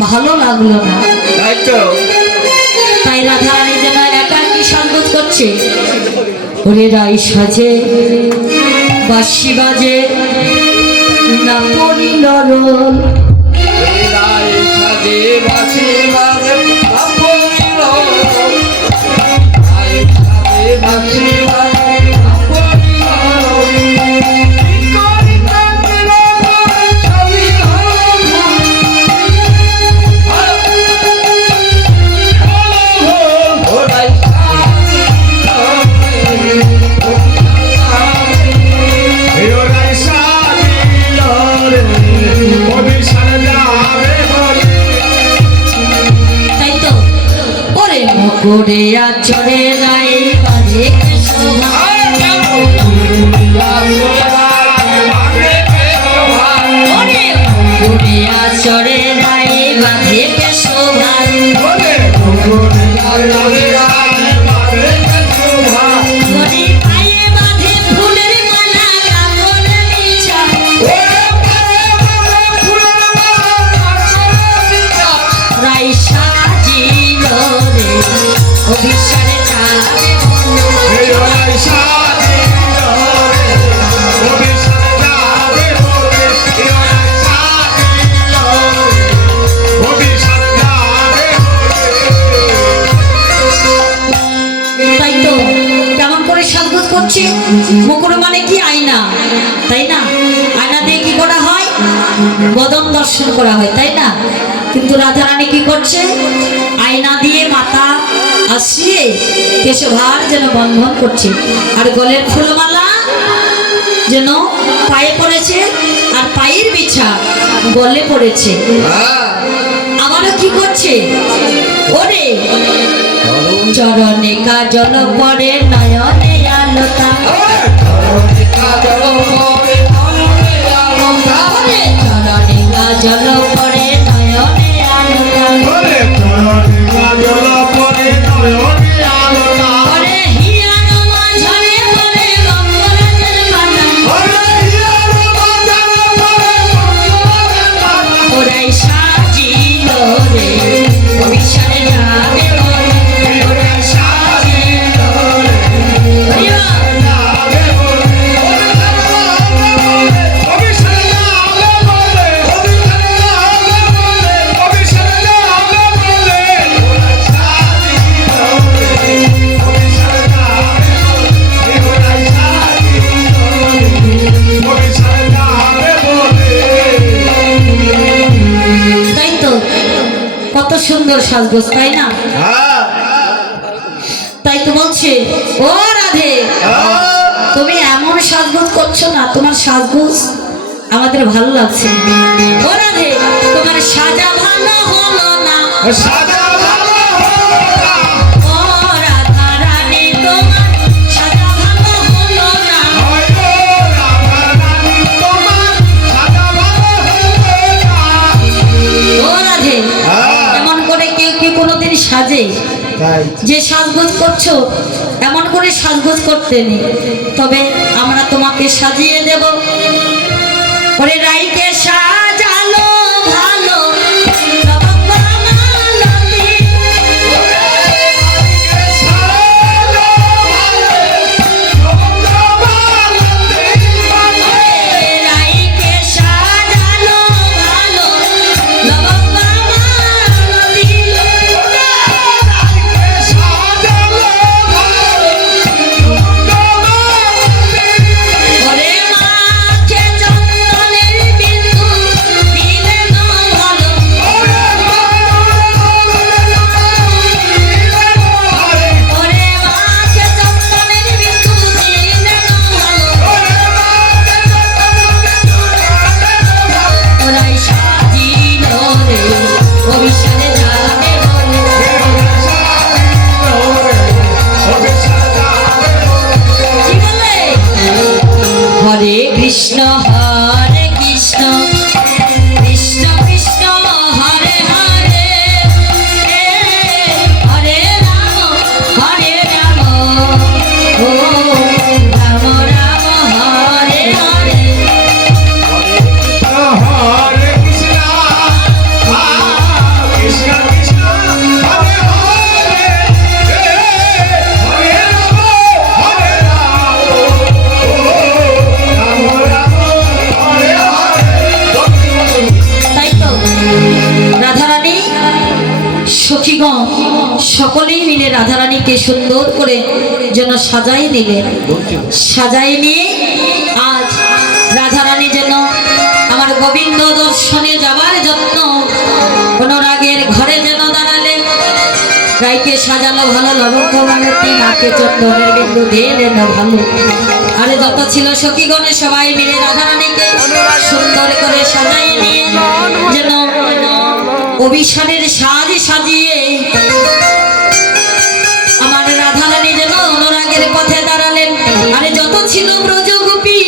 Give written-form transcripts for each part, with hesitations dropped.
ভালো লাগলো না। তাই রাধারানী যেন একাকী সাজগোজ করছে। ওরে রাই সাজে বাঁশি বাজে না পড়িল রোল। করে আচরে রাই বাজে শোভা। করে আচরে রাই বাজে শোভা। পায়ে বাঁধে ফুলের মালা কাপড়ে বিছা। রাই সাজিল রে অভিসারে যাবে তাই তো কেমন করে সাজগোজ করছে। মুকুর মানে কি আয়না, তাই না? আয়না দিয়ে কি করা হয়? বদন দর্শন করা হয়, তাই না? কিন্তু রাধারানী কি করছে? আয়না দিয়ে মাথা আসিয়ে কেশভার যেন বন্ধন করছে, আর গলের ফুলমালা যেন পায়ে পড়েছে, আর পায়ের বিছা গলে পড়েছে। আবারও কি করছে? ওরে চরণে কাজল পড়ে নয়নে আলোতা। চরণে কাজল পড়ে নয়নে আলোতা। ওরে হিয়ার মাঝারে পড়ে গঙ্গরাজের মালা। ওরাই সাজিল রে অভিসারে যাবে বলে। ওরাই সাজিল রে কত সুন্দর সাজগোজ, তাই না? তাই তো বলছে ও রাধে তুমি এমন সাজগোজ করছো না, তোমার সাজগোজ আমাদের ভালো লাগছে। ও রাধে তোমার সাজা ভালো হলো না। ও রাধারানী তোমার সাজা ভালো হলো না। ও রাধে এমন করে কেউ কি কোনোদিন সাজে? যে সাজগোজ করছো এমন করে সাজগোজ করতে নেই। তবে আমরা তোমাকে সাজিয়ে দেব। ওরে রাইকে সাজালো ভালো ওরে মাকে চন্দনের বিন্দু সখীগণ সকলেই মিলে রাধারানীকে সুন্দর করে যেন সাজাই নিলেন। সাজাই নিয়ে আজ রাধারানী যেন আমার গোবিন্দ দর্শনে যাবার জন্য অনুরাগের ঘরে যেন দাঁড়ালেন। গাইকে সাজালো ভালো লবঙ্গ মালতী, মাকে চন্দনের বিন্দু দিলেন ভালো। আরে যত ছিল সখীগণে সবাই মিলে রাধারানীকে সুন্দর করে সাজাই নিয়ে যেন অভিসারের সাজ সাজিয়ে আমার রাধারানী যেন অনুরাগের পথে দাঁড়ালেন। আরে যত ছিল ব্রজগোপী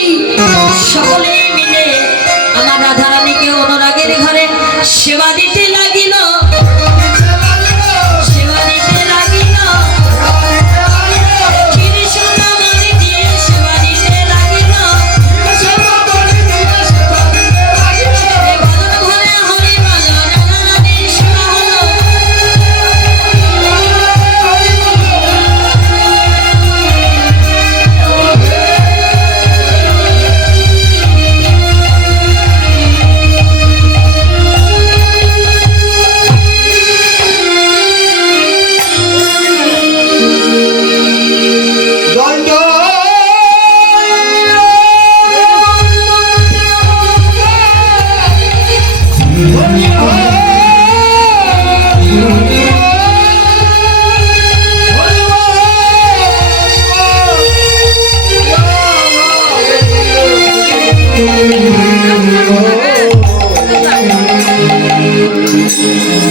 সকলেই মিলে আমার রাধারানীকে অনুরাগের ঘরে সেবা দিতে লাগিল।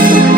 Oh